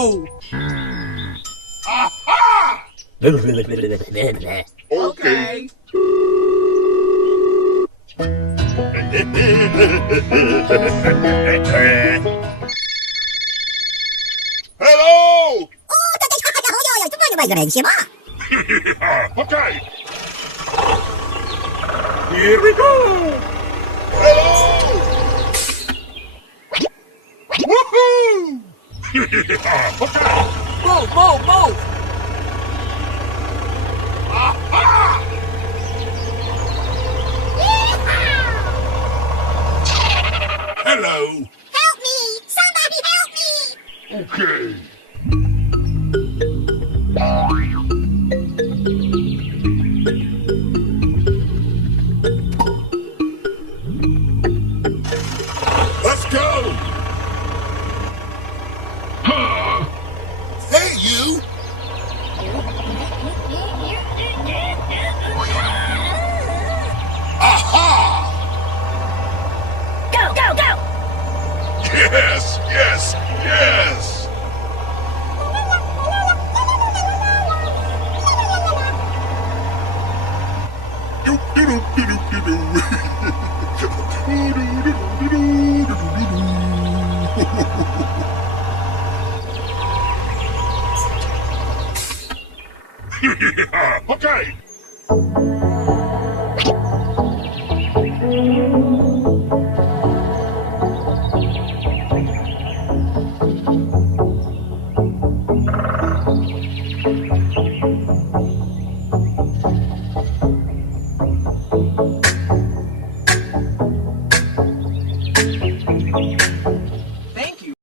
go! Aha! Okay. Hello! Okay. Okay. Here we go! Hello! Woohoo! Okay. Move, move, move! Aha! Hello! Help me! Somebody help me! Okay. Let's go! Huh? Hey, you! Aha! Go, go, go! Yes, yes, yes! Okay.